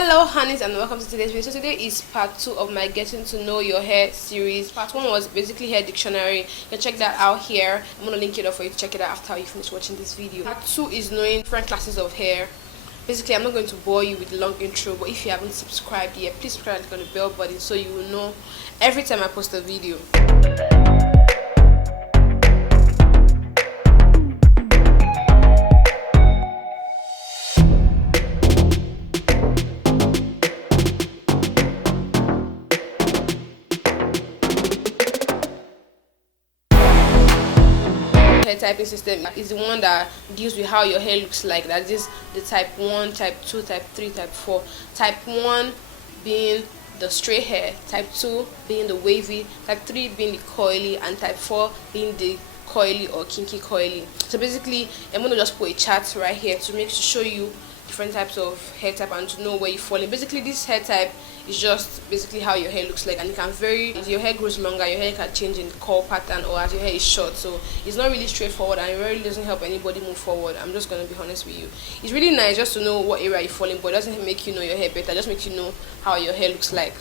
Hello honeys, and welcome to today's video. So today is part 2 of my getting to know your hair series. Part 1 was basically hair dictionary. You can check that out here. I'm going to link it up for you to check it out after you finish watching this video. Part 2 is knowing different classes of hair. Basically, I'm not going to bore you with the long intro, but if you haven't subscribed yet, please subscribe and click on the bell button so you will know every time I post a video. Hair typing system is the one that deals with how your hair looks like. That is the type 1, type 2, type 3, type 4. Type 1 being the straight hair, type 2 being the wavy, type 3 being the coily, and type 4 being the coily or kinky coily. So basically, I'm going to just put a chart right here to show you different types of hair type and to know where you fall in. Basically, this hair type is just basically how your hair looks like, and it can vary as your hair grows longer. Your hair can change in curl pattern, or as your hair is short. So it's not really straightforward, and it really doesn't help anybody move forward. I'm just going to be honest with you. It's really nice just to know what area you fall in, but it doesn't make you know your hair better. It just makes you know how your hair looks like.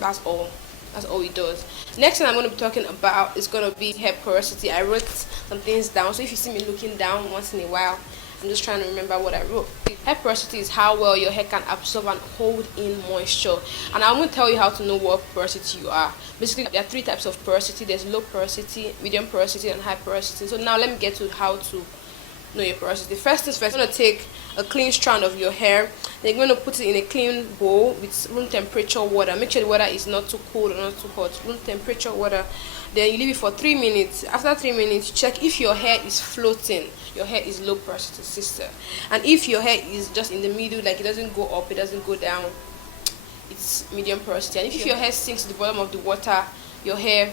That's all it does. Next thing I'm going to be talking about is going to be hair porosity. I wrote some things down, so if you see me looking down once in a while, I'm just trying to remember what I wrote. Hair porosity is how well your hair can absorb and hold in moisture. And I'm going to tell you how to know what porosity you are. Basically, there are 3 types of porosity. There's low porosity, medium porosity, and high porosity. So now let me get to how to know your porosity. First things first, you're going to take a clean strand of your hair. Then you're going to put it in a clean bowl with room temperature water. Make sure the water is not too cold or not too hot. Room temperature water. Then you leave it for 3 minutes. After 3 minutes, you check if your hair is floating. Your hair is low porosity, sister. And if your hair is just in the middle, like it doesn't go up, it doesn't go down, it's medium porosity. And if your hair sinks to the bottom of the water, your hair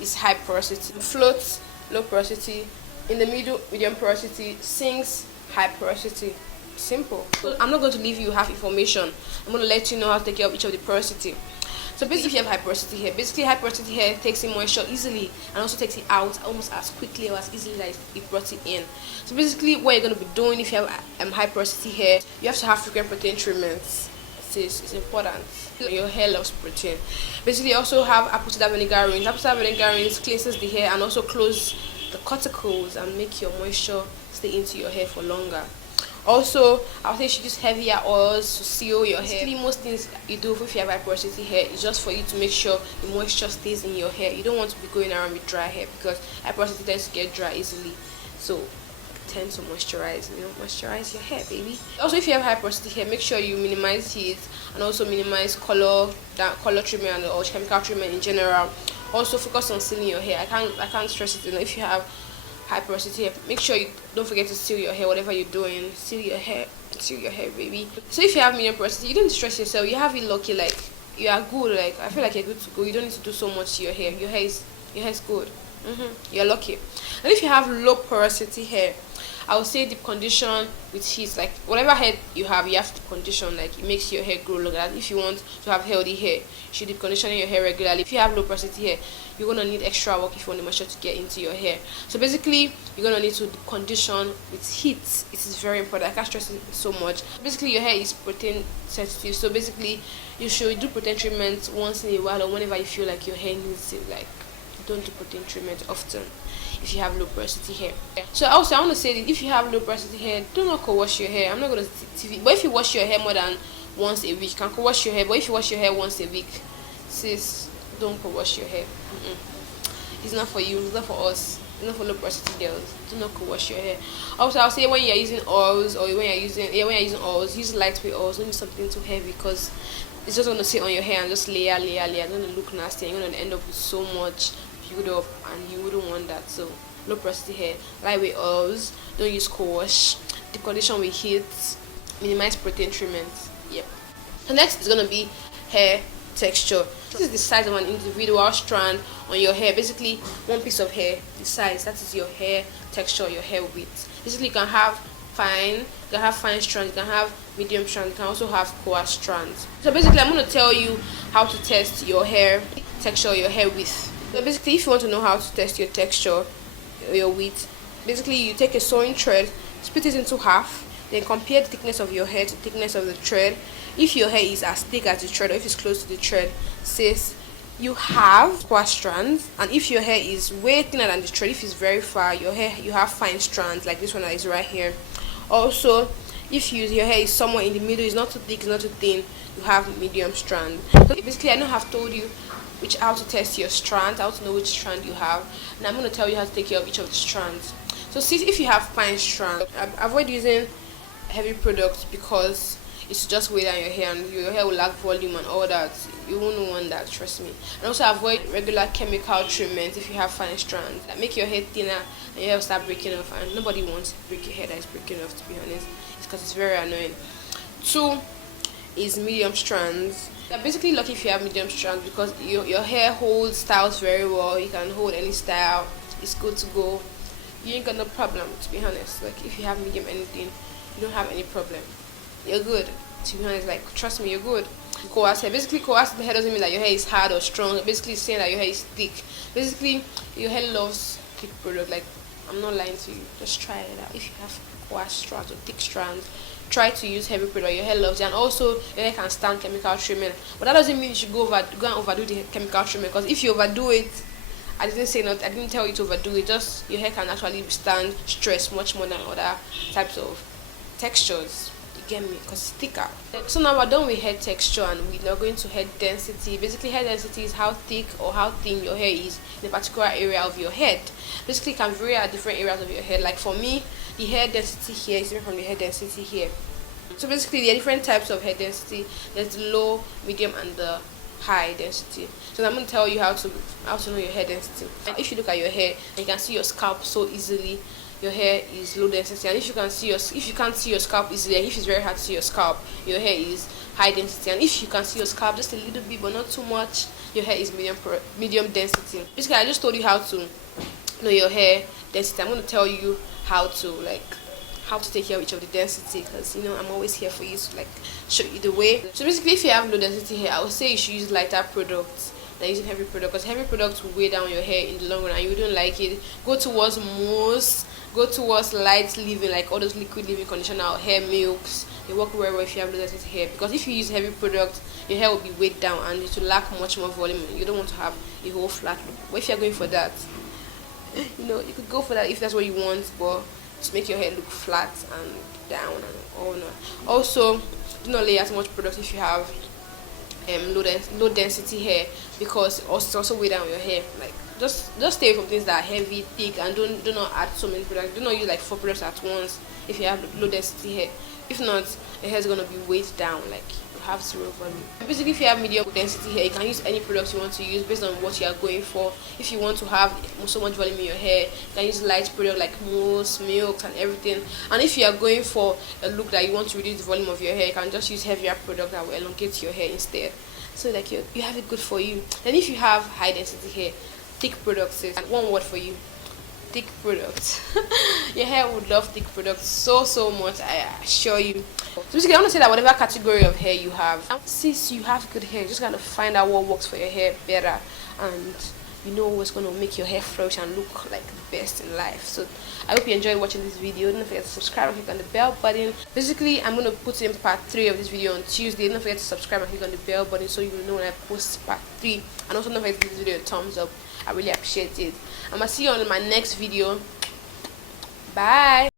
is high porosity. Floats, low porosity. In the middle, medium porosity. Sinks, high porosity. Simple. So I'm not going to leave you half information. I'm going to let you know how to take care of each of the porosity. So basically, if you have high porosity hair, high porosity hair takes in moisture easily and also takes it out almost as quickly or as easily as it brought it in. So basically, what you're going to be doing if you have high porosity hair, you have to have frequent protein treatments. It's important. Your hair loves protein. Basically, you also have apple cider vinegar rinse. Apple cider vinegar rinse cleanses the hair and also close the cuticles and make your moisture stay into your hair for longer. Also, I would say you should use heavier oils to seal your hair. Basically, most things you do if you have high porosity hair is just for you to make sure the moisture stays in your hair. You don't want to be going around with dry hair because high porosity tends to get dry easily. So tend to moisturize, moisturize your hair, baby. Also, if you have high porosity hair, make sure you minimize heat and also minimize color treatment or chemical treatment in general. Also, focus on sealing your hair. I can't stress it enough. If you have high porosity hair, make sure you don't forget to seal your hair. Whatever you're doing, seal your hair, baby. So if you have medium porosity, you don't stress yourself. You have it lucky, like you are good. Like I feel like you're good to go. You don't need to do so much to your hair. Your hair is good. You're lucky. And if you have low porosity hair, I would say deep condition with heat. Like whatever hair you have to condition. Like it makes your hair grow longer. If you want to have healthy hair, you should deep condition your hair regularly. If you have low porosity hair, you're gonna need extra work if you want the moisture to get into your hair. So basically, you're gonna need to deep condition with heat. It is very important. I can't stress it so much. Basically, your hair is protein sensitive. So basically, you should do protein treatment once in a while or whenever you feel like your hair needs it. Like don't do protein treatment often if you have low porosity hair. So also I want to say that if you have low porosity hair, do not co-wash your hair. I'm not going to TV, but if you wash your hair more than once a week, you can co-wash your hair. But if you wash your hair once a week, sis, don't co-wash your hair. It's not for you. It's not for us. It's not for low porosity girls. Do not co-wash your hair. Also, I'll say when you're using oils or when you're using oils, use lightweight oils. Don't use something too heavy because it's just going to sit on your hair and just layer. It's going to look nasty and you're going to end up with so much build up and you wouldn't want that. So low porosity hair, lightweight oils, don't use co-wash, deep condition with heat, minimize protein treatment. Yep. So next is going to be hair texture. This is the size of an individual strand on your hair. Basically, one piece of hair, the size, that is your hair texture, your hair width. Basically, you can have fine strands, you can have medium strands, you can also have coarse strands. So basically, I'm going to tell you how to test your hair texture, your hair width. So basically, if you want to know how to test your texture, your width, basically you take a sewing thread, split it into half, Then compare the thickness of your hair to the thickness of the thread. If your hair is as thick as the thread, or if it's close to the thread, says you have coarse strands. And if your hair is way thinner than the thread, if it's very far, you have fine strands like this one that is right here. Also, if your hair is somewhere in the middle, it's not too thick, it's not too thin, you have medium strand. So basically, I know I've told you how to test your strands, how to know which strand you have, and I'm going to tell you how to take care of each of the strands. So see, if you have fine strands, avoid using heavy products because it's just weigh down your hair and your hair will lack volume and all that. You won't want that, trust me. And also avoid regular chemical treatment if you have fine strands. That make your hair thinner and your hair will start breaking off, and nobody wants to break your hair that is breaking off, to be honest. It's because it's very annoying. 2 is medium strands. You're basically lucky if you have medium strands because your hair holds styles very well. You can hold any style. It's good to go. You ain't got no problem, to be honest. Like if you have medium anything, you don't have any problem. You're good, to be honest. Like trust me, you're good. Coarse hair. Basically, coarse hair doesn't mean that your hair is hard or strong. Basically, saying that your hair is thick. Basically, your hair loves thick product. Like I'm not lying to you. Just try it out. If you have coarse strands or thick strands, try to use heavy product. Your hair loves it, and also your hair can stand chemical treatment. But that doesn't mean you should go and overdo the chemical treatment. Because if you overdo it, I didn't tell you to overdo it. Just your hair can actually withstand stress much more than other types of textures. You get me? Because it's thicker. So now we're done with hair texture and we're now going to hair density. Basically, hair density is how thick or how thin your hair is in a particular area of your head. Basically, it can vary at different areas of your head. Like for me, the hair density here is different from the hair density here. So basically, there are different types of hair density. There's the low, medium, and the high density. So I'm going to tell you how to know your hair density. And if you look at your hair, you can see your scalp so easily. Your hair is low density, and if you can't see your scalp easily, if it's very hard to see your scalp, your hair is high density. And if you can see your scalp just a little bit but not too much, your hair is medium density. Basically, I just told you how to know your hair density. I'm going to tell you how to take care of each of the density, because I'm always here for you to show you the way. So basically, if you have low density hair, I would say you should use lighter products than using heavy products, because heavy products will weigh down your hair in the long run and you wouldn't like it. Go towards mousse, go towards light leave-in, like all those liquid leave-in conditioner or hair milks. They work very well if you have low density hair, because if you use heavy products, your hair will be weighed down and it will lack much more volume. You don't want to have a whole flat look. But if you're going for that, you could go for that if that's what you want, but to make your hair look flat and down and all that. Also, do not lay as much product if you have low density hair, because it's also weigh down your hair. Like just stay away from things that are heavy, thick, and do not add so many products. Do not use 4 products at once if you have low density hair. If not, your hair is gonna be weighed down, like you have zero volume. Basically, if you have medium density hair, you can use any products you want to use based on what you are going for. If you want to have so much volume in your hair, you can use light product like mousse, milk, and everything. And if you are going for a look that you want to reduce the volume of your hair, you can just use heavier product that will elongate your hair instead. So you have it good for you. Then if you have high density hair, thick products is one word for you: thick products. Your hair would love thick products so much, I assure you. So basically, I want to say that whatever category of hair you have, since you have good hair, you just gotta find out what works for your hair better, and you know what's gonna make your hair flourish and look like the best in life. So I hope you enjoyed watching this video. Don't forget to subscribe and click on the bell button. Basically, I'm gonna put in part 3 of this video on Tuesday. Don't forget to subscribe and click on the bell button so you will know when I post part 3. And also don't forget to give this video a thumbs up. I really appreciate it. I'm gonna see you on my next video. Bye.